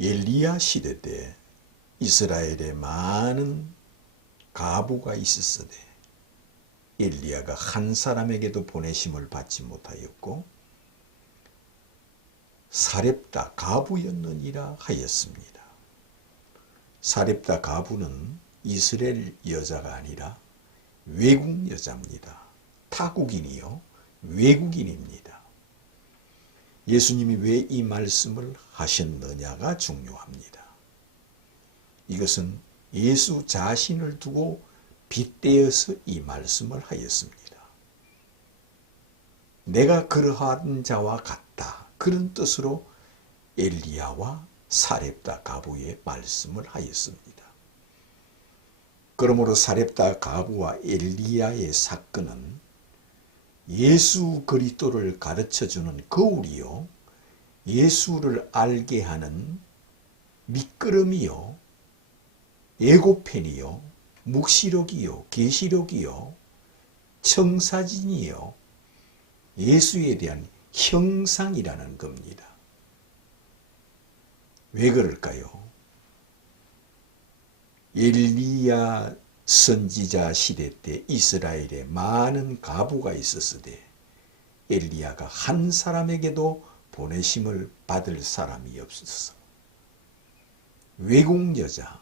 엘리야 시대 때 이스라엘에 많은 과부가 있었으되 엘리야가 한 사람에게도 보내심을 받지 못하였고 사렙다 과부였느니라 하였습니다. 사렙다 과부는 이스라엘 여자가 아니라 외국 여자입니다. 타국인이요 외국인입니다. 예수님이 왜 이 말씀을 하셨느냐가 중요합니다. 이것은 예수 자신을 두고 빗대어서 이 말씀을 하였습니다. 내가 그러한 자와 같다. 그런 뜻으로 엘리야와 사렙다 과부의 말씀을 하였습니다. 그러므로 사렙다 과부와 엘리야의 사건은 예수 그리스도를 가르쳐주는 거울이요 예수를 알게 하는 밑거름이요 예고편이요 묵시록이요 계시록이요 청사진이요 예수에 대한 형상이라는 겁니다. 왜 그럴까요? 엘리야 선지자 시대 때 이스라엘에 많은 과부가 있었으되 엘리야가 한 사람에게도 보내심을 받을 사람이 없어서 외국 여자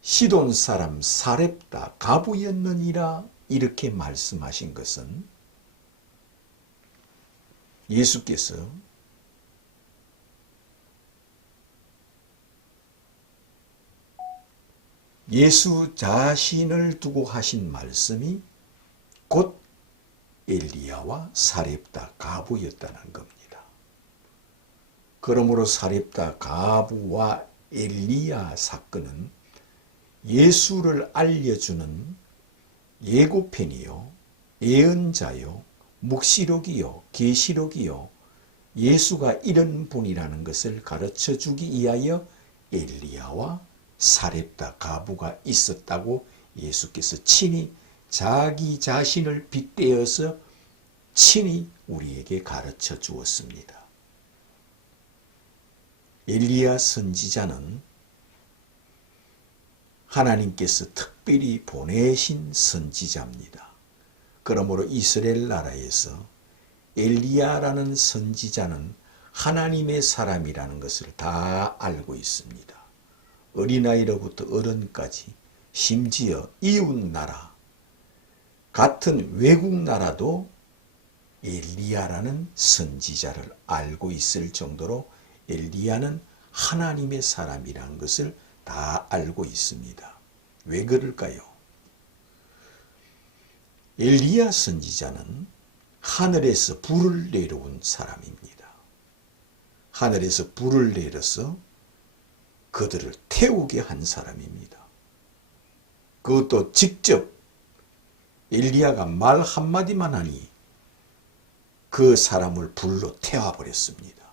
시돈 사람 사렙다 과부였느니라 이렇게 말씀하신 것은 예수께서 예수 자신을 두고 하신 말씀이 곧 엘리야와 사렙다 과부였다는 겁니다. 그러므로 사렙다 과부와 엘리야 사건은 예수를 알려주는 예고편이요 예언자요 묵시록이요 계시록이요 예수가 이런 분이라는 것을 가르쳐주기 위하여 엘리야와 사렙다 과부가 있었다고 예수께서 친히 자기 자신을 빗대어서 친히 우리에게 가르쳐 주었습니다. 엘리야 선지자는 하나님께서 특별히 보내신 선지자입니다. 그러므로 이스라엘 나라에서 엘리야라는 선지자는 하나님의 사람이라는 것을 다 알고 있습니다. 어린아이로부터 어른까지 심지어 이웃나라 같은 외국 나라도 엘리야라는 선지자를 알고 있을 정도로 엘리야는 하나님의 사람이라는 것을 다 알고 있습니다. 왜 그럴까요? 엘리야 선지자는 하늘에서 불을 내려온 사람입니다. 하늘에서 불을 내려서 그들을 태우게 한 사람입니다. 그것도 직접 엘리야가 말 한마디만 하니 그 사람을 불로 태워버렸습니다.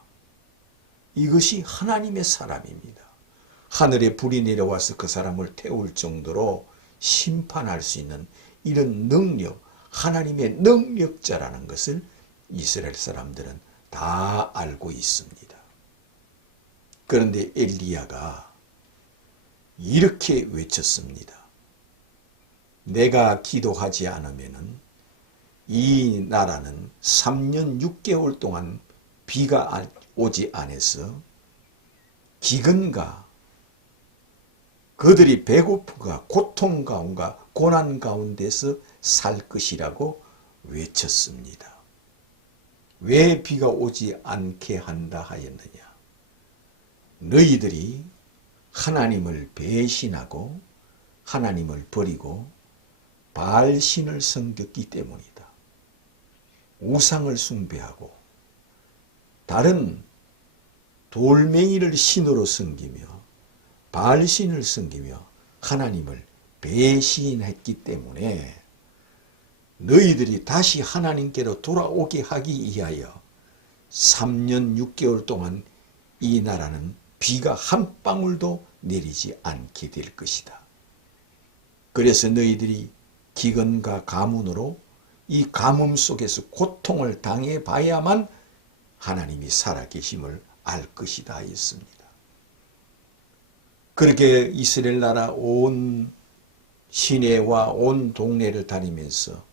이것이 하나님의 사람입니다. 하늘에 불이 내려와서 그 사람을 태울 정도로 심판할 수 있는 이런 능력, 하나님의 능력자라는 것을 이스라엘 사람들은 다 알고 있습니다. 그런데 엘리야가 이렇게 외쳤습니다. 내가 기도하지 않으면 이 나라는 3년 6개월 동안 비가 오지 않아서 기근과 그들이 배고픔과 고통 가운데 고난 가운데서 살 것이라고 외쳤습니다. 왜 비가 오지 않게 한다 하였느냐? 너희들이 하나님을 배신하고 하나님을 버리고 바알신을 섬겼기 때문이다. 우상을 숭배하고 다른 돌멩이를 신으로 섬기며 바알신을 섬기며 하나님을 배신했기 때문에 너희들이 다시 하나님께로 돌아오게 하기 위하여 3년 6개월 동안 이 나라는 비가 한 방울도 내리지 않게 될 것이다. 그래서 너희들이 기근과 가뭄으로 이 가뭄 속에서 고통을 당해 봐야만 하나님이 살아계심을 알 것이다 했습니다. 그렇게 이스라엘 나라 온 시내와 온 동네를 다니면서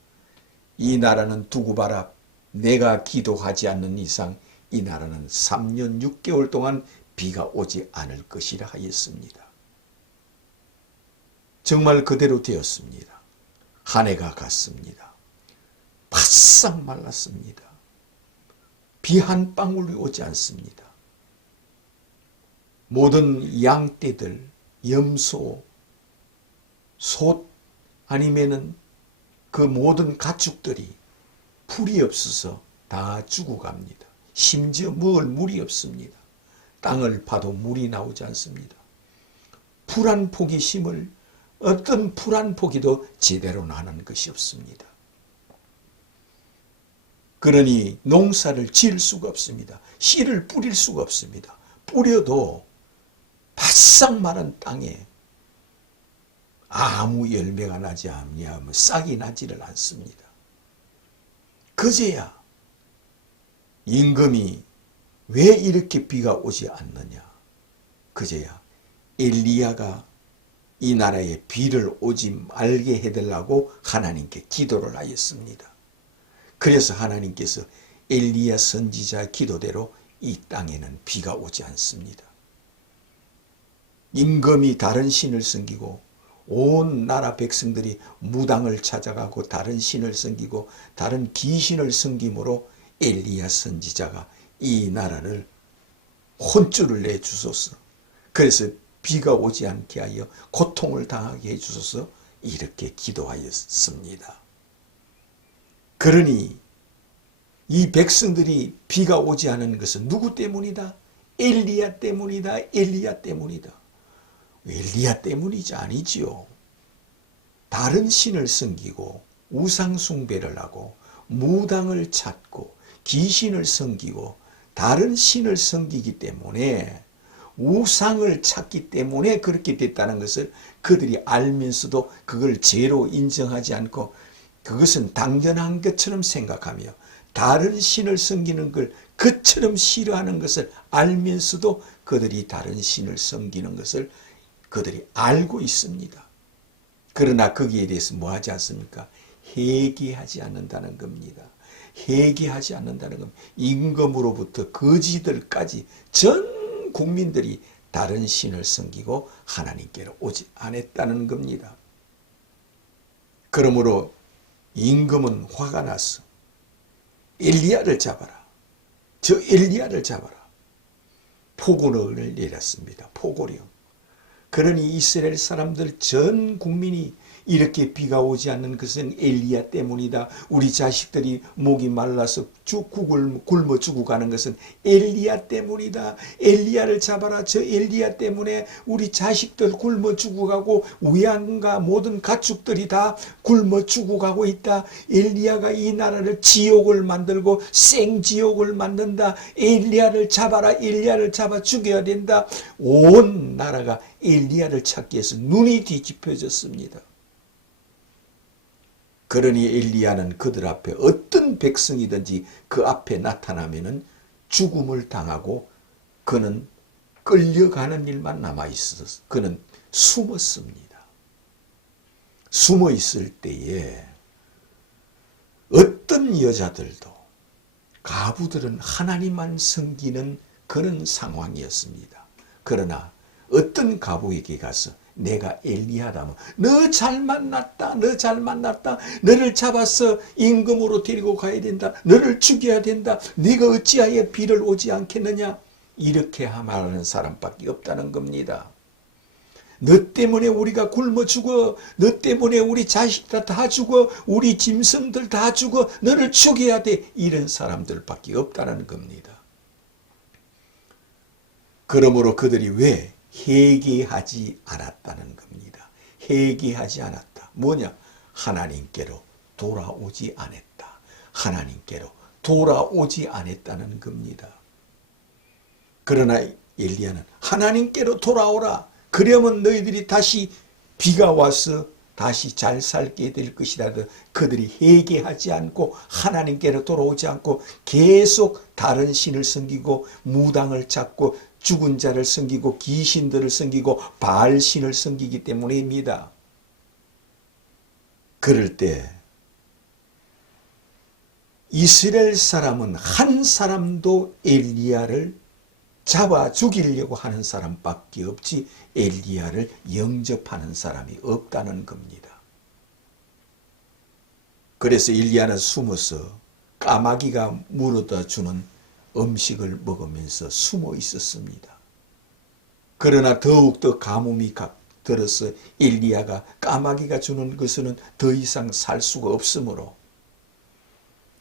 이 나라는 두고 봐라. 내가 기도하지 않는 이상 이 나라는 3년 6개월 동안 비가 오지 않을 것이라 하였습니다. 정말 그대로 되었습니다. 한 해가 갔습니다. 바싹 말랐습니다. 비 한 방울이 오지 않습니다. 모든 양떼들, 염소, 소 아니면은 그 모든 가축들이 풀이 없어서 다 죽어갑니다. 심지어 먹을 물이 없습니다. 땅을 파도 물이 나오지 않습니다. 풀 한 포기 심을 어떤 풀 한 포기도 제대로 나는 것이 없습니다. 그러니 농사를 지을 수가 없습니다. 씨를 뿌릴 수가 없습니다. 뿌려도 바싹 마른 땅에 아무 열매가 나지 않으면 싹이 나지를 않습니다. 그제야 임금이 왜 이렇게 비가 오지 않느냐. 그제야 엘리야가 이 나라에 비를 오지 말게 해달라고 하나님께 기도를 하였습니다. 그래서 하나님께서 엘리야 선지자 기도대로 이 땅에는 비가 오지 않습니다. 임금이 다른 신을 섬기고 온 나라 백성들이 무당을 찾아가고 다른 신을 섬기고 다른 귀신을 섬김으로 엘리야 선지자가 이 나라를 혼쭐을 내주소서. 그래서 비가 오지 않게 하여 고통을 당하게 해주소서 이렇게 기도하였습니다. 그러니 이 백성들이 비가 오지 않은 것은 누구 때문이다? 엘리야 때문이다. 엘리야 때문이다. 엘리야 때문이지 아니지요. 다른 신을 섬기고 우상 숭배를 하고 무당을 찾고 귀신을 섬기고 다른 신을 섬기기 때문에 우상을 찾기 때문에 그렇게 됐다는 것을 그들이 알면서도 그걸 죄로 인정하지 않고 그것은 당연한 것처럼 생각하며 다른 신을 섬기는 걸 그처럼 싫어하는 것을 알면서도 그들이 다른 신을 섬기는 것을 그들이 알고 있습니다. 그러나 거기에 대해서 뭐 하지 않습니까? 회개하지 않는다는 겁니다. 회개하지 않는다는 겁니다. 임금으로부터 거지들까지 전 국민들이 다른 신을 섬기고 하나님께로 오지 않았다는 겁니다. 그러므로 임금은 화가 났어. 엘리야를 잡아라. 저 엘리야를 잡아라. 포고령을 내렸습니다. 포고령. 그러니 이스라엘 사람들 전 국민이 이렇게 비가 오지 않는 것은 엘리야 때문이다. 우리 자식들이 목이 말라서 굶어 죽어가는 것은 엘리야 때문이다. 엘리야를 잡아라. 저 엘리야 때문에 우리 자식들 굶어 죽어가고 우리 양과 모든 가축들이 다 굶어 죽어가고 있다. 엘리야가 이 나라를 지옥을 만들고 생지옥을 만든다. 엘리야를 잡아라. 엘리야를 잡아 죽여야 된다. 온 나라가 엘리야를 찾기 위해서 눈이 뒤집혀졌습니다. 그러니 엘리야는 그들 앞에 어떤 백성이든지 그 앞에 나타나면은 죽음을 당하고 그는 끌려가는 일만 남아있어서 그는 숨었습니다. 숨어 있을 때에 어떤 여자들도 가부들은 하나님만 섬기는 그런 상황이었습니다. 그러나 어떤 가부에게 가서 내가 엘리야라면 너 잘 만났다. 너 잘 만났다. 너를 잡아서 임금으로 데리고 가야 된다. 너를 죽여야 된다. 네가 어찌하여 비를 오지 않겠느냐. 이렇게 말하는 사람밖에 없다는 겁니다. 너 때문에 우리가 굶어 죽어. 너 때문에 우리 자식들 다 죽어. 우리 짐승들 다 죽어. 너를 죽여야 돼. 이런 사람들밖에 없다는 겁니다. 그러므로 그들이 왜 회개하지 않았다는 겁니다. 회개하지 않았다. 뭐냐? 하나님께로 돌아오지 않았다. 하나님께로 돌아오지 않았다는 겁니다. 그러나 엘리야는 하나님께로 돌아오라. 그러면 너희들이 다시 비가 와서 다시 잘 살게 될 것이다. 그들이 회개하지 않고 하나님께로 돌아오지 않고 계속 다른 신을 섬기고 무당을 찾고 죽은 자를 섬기고 귀신들을 섬기고 바알신을 섬기기 때문입니다. 그럴 때 이스라엘 사람은 한 사람도 엘리야를 잡아 죽이려고 하는 사람밖에 없지 엘리야를 영접하는 사람이 없다는 겁니다. 그래서 엘리야는 숨어서 까마귀가 물어다 주는 음식을 먹으면서 숨어 있었습니다. 그러나 더욱더 가뭄이 들어서 엘리야가 까마귀가 주는 것은 더 이상 살 수가 없으므로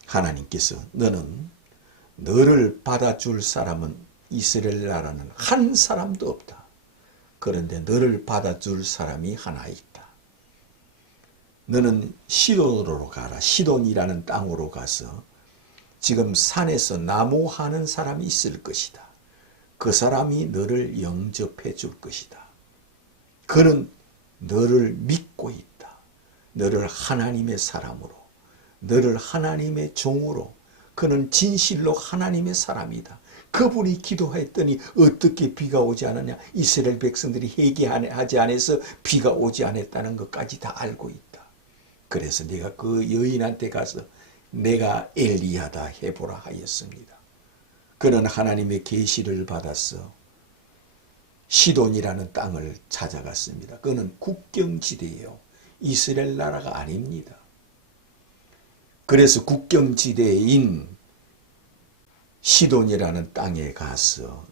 하나님께서 너를 받아줄 사람은 이스라엘 나라는 한 사람도 없다. 그런데 너를 받아줄 사람이 하나 있다. 너는 시돈으로 가라. 시돈이라는 땅으로 가서 지금 산에서 나무 하는 사람이 있을 것이다. 그 사람이 너를 영접해 줄 것이다. 그는 너를 믿고 있다. 너를 하나님의 사람으로, 너를 하나님의 종으로, 그는 진실로 하나님의 사람이다. 그분이 기도했더니 어떻게 비가 오지 않았냐? 이스라엘 백성들이 회개하지 않아서 비가 오지 않았다는 것까지 다 알고 있다. 그래서 내가 그 여인한테 가서 내가 엘리야다 해보라 하였습니다. 그는 하나님의 계시를 받아서 시돈이라는 땅을 찾아갔습니다. 그는 국경지대예요. 이스라엘 나라가 아닙니다. 그래서 국경지대인 시돈이라는 땅에 가서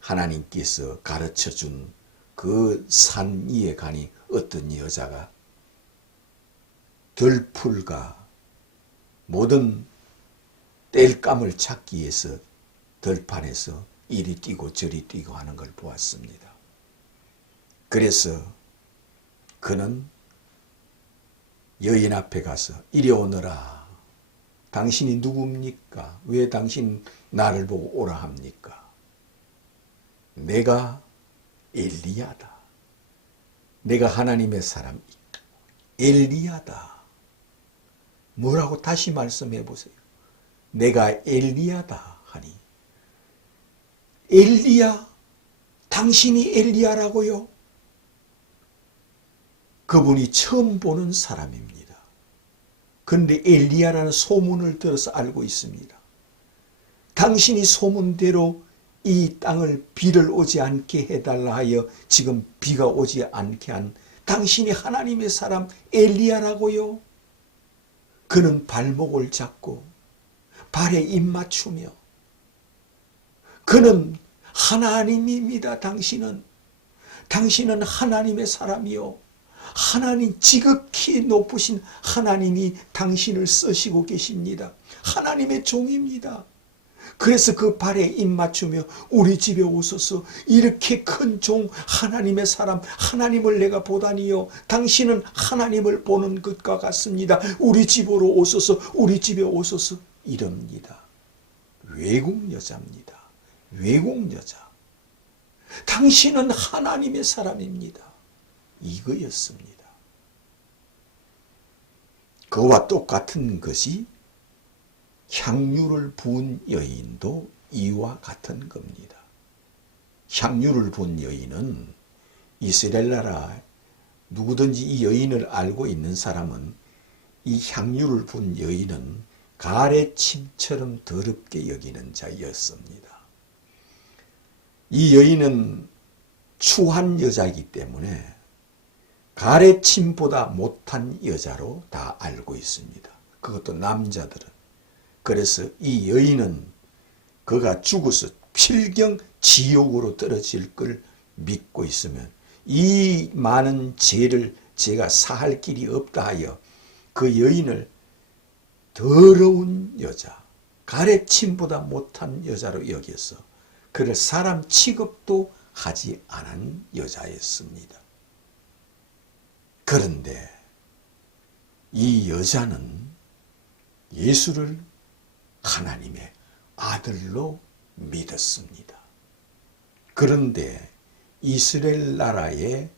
하나님께서 가르쳐준 그 산 위에 가니 어떤 여자가 들풀과 모든 땔감을 찾기 위해서 들판에서 이리 뛰고 저리 뛰고 하는 걸 보았습니다. 그래서 그는 여인 앞에 가서 이리 오너라. 당신이 누굽니까? 왜 당신 나를 보고 오라 합니까? 내가 엘리야다. 내가 하나님의 사람 엘리야다. 뭐라고 다시 말씀해 보세요. 내가 엘리야다 하니 엘리야? 당신이 엘리야라고요? 그분이 처음 보는 사람입니다. 그런데 엘리야라는 소문을 들어서 알고 있습니다. 당신이 소문대로 이 땅을 비를 오지 않게 해달라 하여 지금 비가 오지 않게 한 당신이 하나님의 사람 엘리야라고요? 그는 발목을 잡고 발에 입 맞추며 그는 하나님입니다. 당신은 하나님의 사람이요. 하나님 지극히 높으신 하나님이 당신을 쓰시고 계십니다. 하나님의 종입니다. 그래서 그 발에 입 맞추며 우리 집에 오소서. 이렇게 큰 종 하나님의 사람 하나님을 내가 보다니요. 당신은 하나님을 보는 것과 같습니다. 우리 집으로 오소서. 우리 집에 오소서. 이럽니다. 외국 여자입니다. 외국 여자. 당신은 하나님의 사람입니다. 이거였습니다. 그와 똑같은 것이 향유를 부은 여인도 이와 같은 겁니다. 향유를 부은 여인은 이스라엘 나라 누구든지 이 여인을 알고 있는 사람은 이 향유를 부은 여인은 가래침처럼 더럽게 여기는 자였습니다. 이 여인은 추한 여자이기 때문에 가래침보다 못한 여자로 다 알고 있습니다. 그것도 남자들은. 그래서 이 여인은 그가 죽어서 필경 지옥으로 떨어질 걸 믿고 있으면 이 많은 죄를 제가 사할 길이 없다 하여 그 여인을 더러운 여자, 가래침보다 못한 여자로 여겨서 그를 사람 취급도 하지 않은 여자였습니다. 그런데 이 여자는 예수를 하나님의 아들로 믿었습니다. 그런데 이스라엘 나라의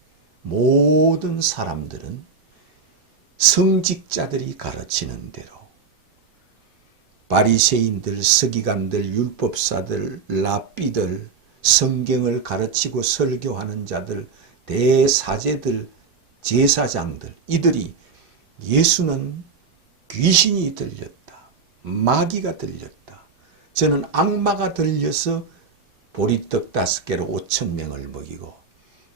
모든 사람들은 성직자들이 가르치는 대로 바리새인들, 서기관들, 율법사들, 랍비들, 성경을 가르치고 설교하는 자들, 대사제들, 제사장들, 이들이 예수는 귀신이 들렸다, 마귀가 들렸다, 저는 악마가 들려서 보리떡 5개로 5,000명을 먹이고,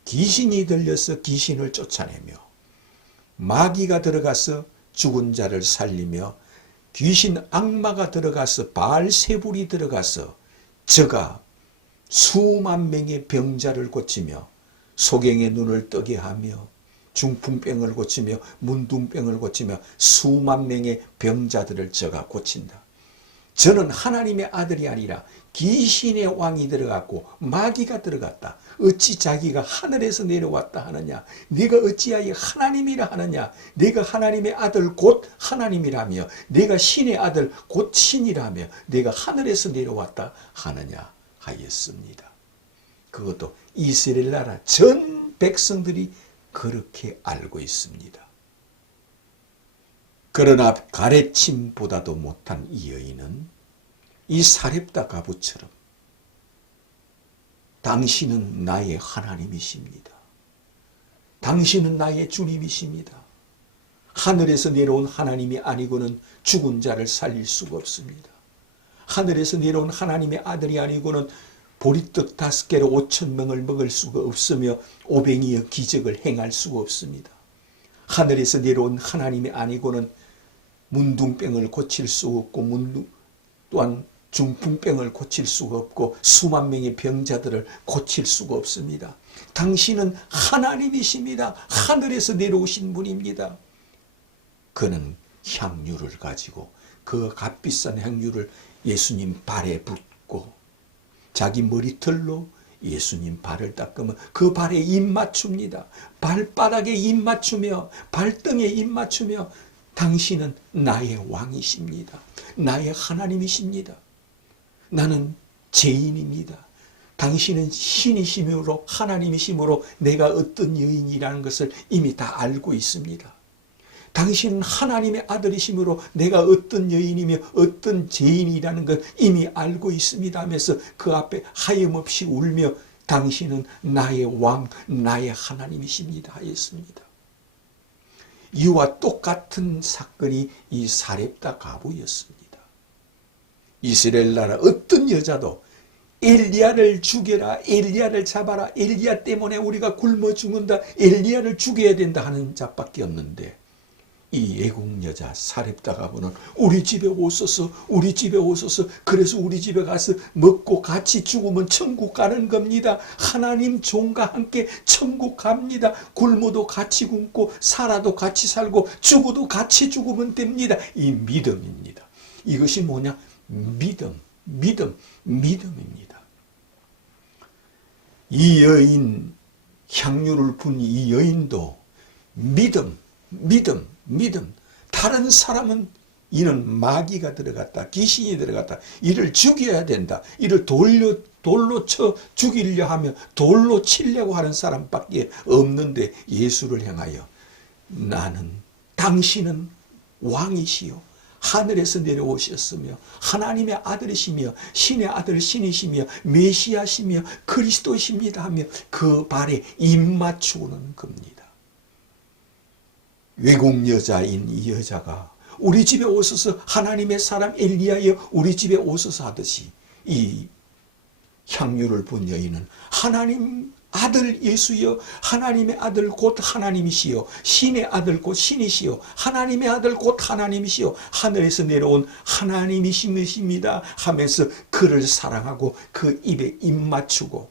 귀신이 들려서 귀신을 쫓아내며, 마귀가 들어가서 죽은 자를 살리며, 귀신 악마가 들어가서 바알세불이 들어가서 저가 수만 명의 병자를 고치며 소경의 눈을 뜨게 하며 중풍병을 고치며 문둥병을 고치며 수만 명의 병자들을 저가 고친다. 저는 하나님의 아들이 아니라 귀신의 왕이 들어갔고 마귀가 들어갔다. 어찌 자기가 하늘에서 내려왔다 하느냐? 네가 어찌하여 하나님이라 하느냐? 네가 하나님의 아들 곧 하나님이라며, 네가 신의 아들 곧 신이라며, 네가 하늘에서 내려왔다 하느냐 하였습니다. 그것도 이스라엘 나라 전 백성들이 그렇게 알고 있습니다. 그러나 가르침보다도 못한 이 여인은 이 사렙다 가부처럼 당신은 나의 하나님이십니다. 당신은 나의 주님이십니다. 하늘에서 내려온 하나님이 아니고는 죽은 자를 살릴 수가 없습니다. 하늘에서 내려온 하나님의 아들이 아니고는 보리떡 5개로 5,000명을 먹을 수가 없으며 오병이어 기적을 행할 수가 없습니다. 하늘에서 내려온 하나님이 아니고는 문둥병을 고칠 수 없고 또한 중풍병을 고칠 수가 없고 수만 명의 병자들을 고칠 수가 없습니다. 당신은 하나님이십니다. 하늘에서 내려오신 분입니다. 그는 향유를 가지고 그 값비싼 향유를 예수님 발에 붓고 자기 머리털로 예수님 발을 닦으면 그 발에 입 맞춥니다. 발바닥에 입 맞추며 발등에 입 맞추며 당신은 나의 왕이십니다. 나의 하나님이십니다. 나는 죄인입니다. 당신은 신이심으로 하나님이심으로 내가 어떤 여인이라는 것을 이미 다 알고 있습니다. 당신은 하나님의 아들이심으로 내가 어떤 여인이며 어떤 죄인이라는 걸 이미 알고 있습니다 하면서 그 앞에 하염없이 울며 당신은 나의 왕, 나의 하나님이십니다 하였습니다. 이와 똑같은 사건이 이 사렙다 가부였습니다. 이스라엘 나라 어떤 여자도 엘리야를 죽여라, 엘리야를 잡아라, 엘리야 때문에 우리가 굶어 죽는다, 엘리야를 죽여야 된다 하는 자밖에 없는데 이 애국 여자 사렙다 가부는 우리 집에 오소서, 우리 집에 오소서, 그래서 우리 집에 가서 먹고 같이 죽으면 천국 가는 겁니다. 하나님 종과 함께 천국 갑니다. 굶어도 같이 굶고 살아도 같이 살고 죽어도 같이 죽으면 됩니다. 이 믿음입니다. 이것이 뭐냐? 믿음입니다. 이 여인, 향유를 분 이 여인도 믿음. 다른 사람은 이는 마귀가 들어갔다, 귀신이 들어갔다, 이를 죽여야 된다, 이를 돌로 쳐 죽이려 하며 돌로 치려고 하는 사람밖에 없는데 예수를 향하여 당신은 왕이시요 하늘에서 내려오셨으며 하나님의 아들이시며 신의 아들 신이시며 메시아시며 그리스도십니다 하며 그 발에 입 맞추는 겁니다. 외국 여자인 이 여자가 우리 집에 오소서 하나님의 사람 엘리야여 우리 집에 오소서 하듯이 이 향유를 본 여인은 하나님 아들 예수여 하나님의 아들 곧 하나님이시여 신의 아들 곧 신이시여 하나님의 아들 곧 하나님이시여 하늘에서 내려온 하나님이십니다 하면서 그를 사랑하고 그 입에 입 맞추고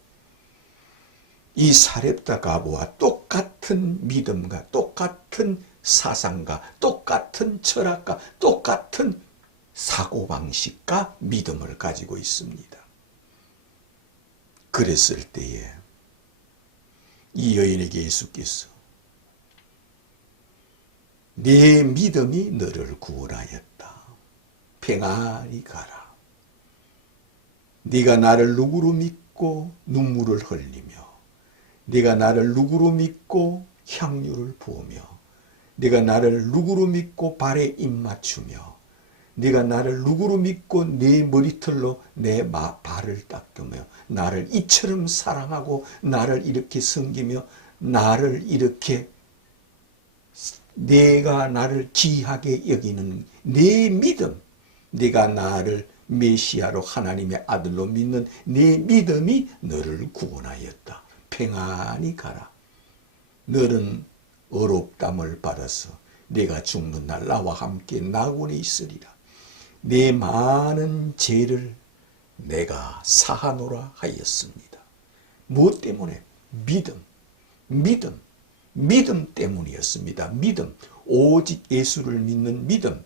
이 사렙다 가부와 똑같은 믿음과 똑같은 사상과 똑같은 철학과 똑같은 사고방식과 믿음을 가지고 있습니다. 그랬을 때에 이 여인에게 예수께서 내 믿음이 너를 구원하였다. 평안히 가라. 네가 나를 누구로 믿고 눈물을 흘리며 네가 나를 누구로 믿고 향유를 부으며 네가 나를 누구로 믿고 발에 입맞추며 네가 나를 누구로 믿고 네 머리털로 내 발을 닦으며 나를 이처럼 사랑하고 나를 이렇게 섬기며 나를 이렇게 내가 나를 귀하게 여기는 내 믿음, 네가 나를 메시아로 하나님의 아들로 믿는 내 믿음이 너를 구원하였다. 평안히 가라. 너는 어렵담을 받아서 내가 죽는 날 나와 함께 낙원에 있으리라. 내 많은 죄를 내가 사하노라 하였습니다. 무엇 때문에? 믿음 때문이었습니다. 믿음, 오직 예수를 믿는 믿음.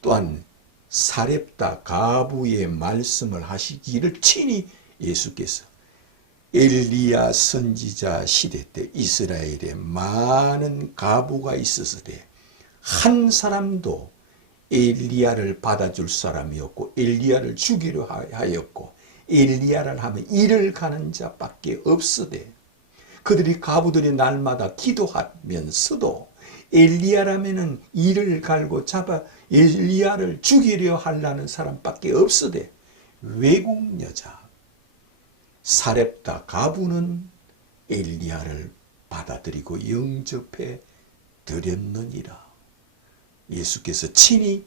또한 사렙다 가부의 말씀을 하시기를 친히 예수께서 엘리야 선지자 시대 때 이스라엘에 많은 가부가 있었으되 한 사람도 엘리야를 받아줄 사람이 없고 엘리야를 죽이려 하였고 엘리야를 하면 일을 가는 자밖에 없으되 그들이 가부들이 날마다 기도하면서도 엘리야라면은 이를 갈고 잡아 엘리야를 죽이려 하려는 사람밖에 없으되 외국 여자 사렙다 가부는 엘리야를 받아들이고 영접해 드렸느니라. 예수께서 친히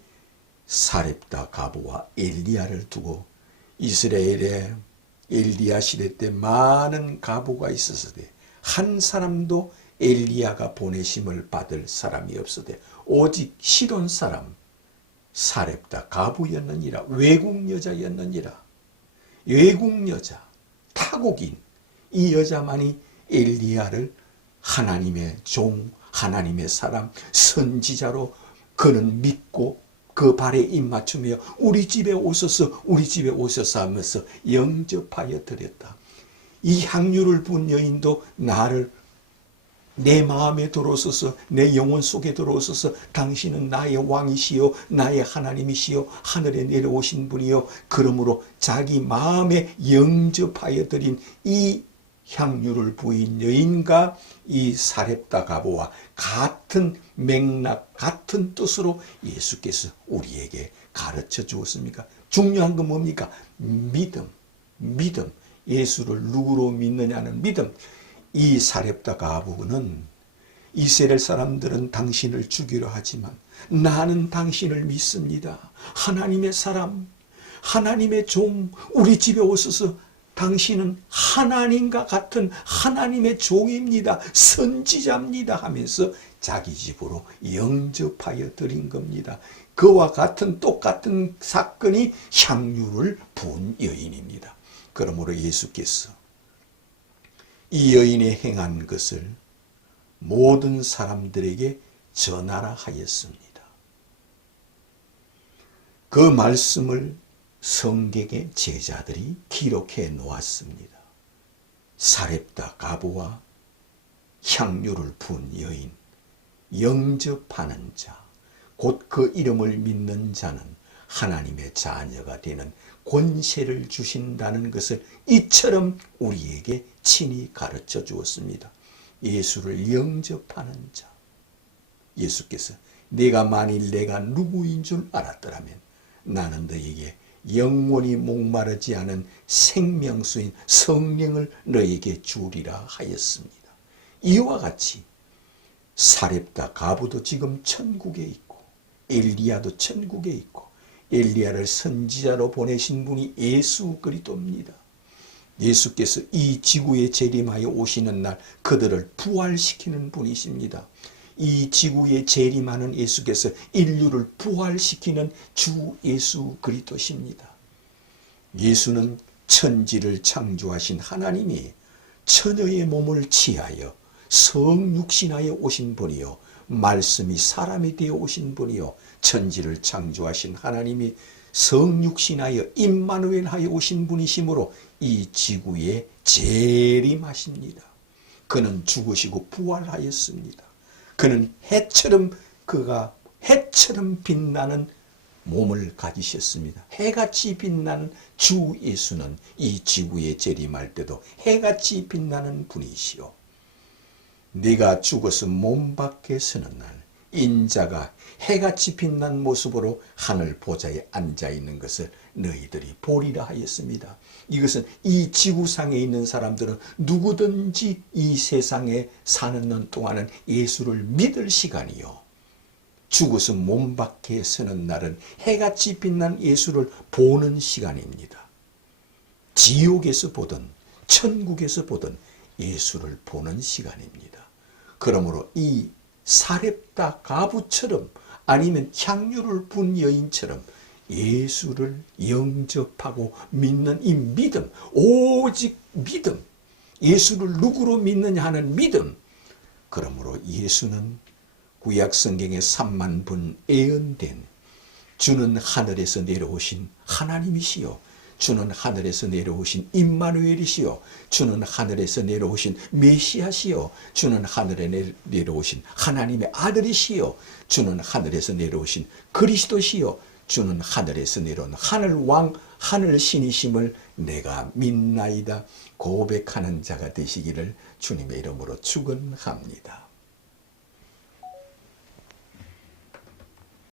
사렙다 가부와 엘리야를 두고 이스라엘에 엘리야 시대 때 많은 가부가 있었으되 한 사람도 엘리야가 보내심을 받을 사람이 없으되 오직 시돈 사람 사렙다 가부였느니라. 외국 여자였느니라. 외국 여자, 타국인, 이 여자만이 엘리야를 하나님의 종, 하나님의 사람, 선지자로 그는 믿고 그 발에 입맞추며 우리 집에 오셔서 우리 집에 오셔서 하면서 영접하여 드렸다. 이 향유를 부은 여인도 나를 내 마음에 들어오셔서 내 영혼 속에 들어오셔서 당신은 나의 왕이시요 나의 하나님이시요 하늘에 내려오신 분이요 그러므로 자기 마음에 영접하여 드린 이 향유를 부인 여인과 이 사렙다 가부와 같은 맥락 같은 뜻으로 예수께서 우리에게 가르쳐 주었습니까? 중요한 건 뭡니까? 믿음. 예수를 누구로 믿느냐는 믿음. 이 사렙다 가부는 이스라엘 사람들은 당신을 죽이려 하지만 나는 당신을 믿습니다. 하나님의 사람, 하나님의 종, 우리 집에 오셔서 당신은 하나님과 같은 하나님의 종입니다. 선지자입니다 하면서 자기 집으로 영접하여 드린 겁니다. 그와 같은 똑같은 사건이 향유를 부은 여인입니다. 그러므로 예수께서 이 여인의 행한 것을 모든 사람들에게 전하라 하였습니다. 그 말씀을 성경의 제자들이 기록해 놓았습니다. 사렙다 가부와 향유를 부은 여인, 영접하는 자, 곧 그 이름을 믿는 자는 하나님의 자녀가 되는 권세를 주신다는 것을 이처럼 우리에게 친히 가르쳐 주었습니다. 예수를 영접하는 자. 예수께서 내가 만일 내가 누구인 줄 알았더라면 나는 너에게 영원히 목마르지 않은 생명수인 성령을 너에게 주리라 하였습니다. 이와 같이 사렙다 가부도 지금 천국에 있고 엘리야도 천국에 있고 엘리야를 선지자로 보내신 분이 예수 그리스도입니다. 예수께서 이 지구에 재림하여 오시는 날 그들을 부활시키는 분이십니다. 이 지구에 재림하는 예수께서 인류를 부활시키는 주 예수 그리스도십니다. 예수는 천지를 창조하신 하나님이 처녀의 몸을 취하여 성육신하여 오신 분이요 말씀이 사람이 되어 오신 분이요 천지를 창조하신 하나님이 성육신하여 임마누엘하여 오신 분이시므로 이 지구에 재림하십니다. 그는 죽으시고 부활하였습니다. 그는 그가 해처럼 빛나는 몸을 가지셨습니다. 해같이 빛나는 주 예수는 이 지구에 재림할 때도 해같이 빛나는 분이시요. 네가 죽어서 몸 밖에 서는 날 인자가 해같이 빛난 모습으로 하늘 보좌에 앉아 있는 것을 너희들이 보리라 하였습니다. 이것은 이 지구상에 있는 사람들은 누구든지 이 세상에 사는 년 동안은 예수를 믿을 시간이요, 죽어서 몸 밖에 서는 날은 해같이 빛난 예수를 보는 시간입니다. 지옥에서 보든 천국에서 보든 예수를 보는 시간입니다. 그러므로 이 사렙다 가부처럼 아니면 향유를 분 여인처럼 예수를 영접하고 믿는 이 믿음, 오직 믿음, 예수를 누구로 믿느냐 하는 믿음. 그러므로 예수는 구약 성경에 3만 분 예언된 주는 하늘에서 내려오신 하나님이시요, 주는 하늘에서 내려오신 임마누엘이시요, 주는 하늘에서 내려오신 메시아시요, 주는 하늘에 내려오신 하나님의 아들이시요, 주는 하늘에서 내려오신 그리스도시요, 주는 하늘에서 내려온 하늘왕 하늘신이심을 내가 믿나이다 고백하는 자가 되시기를 주님의 이름으로 축원합니다.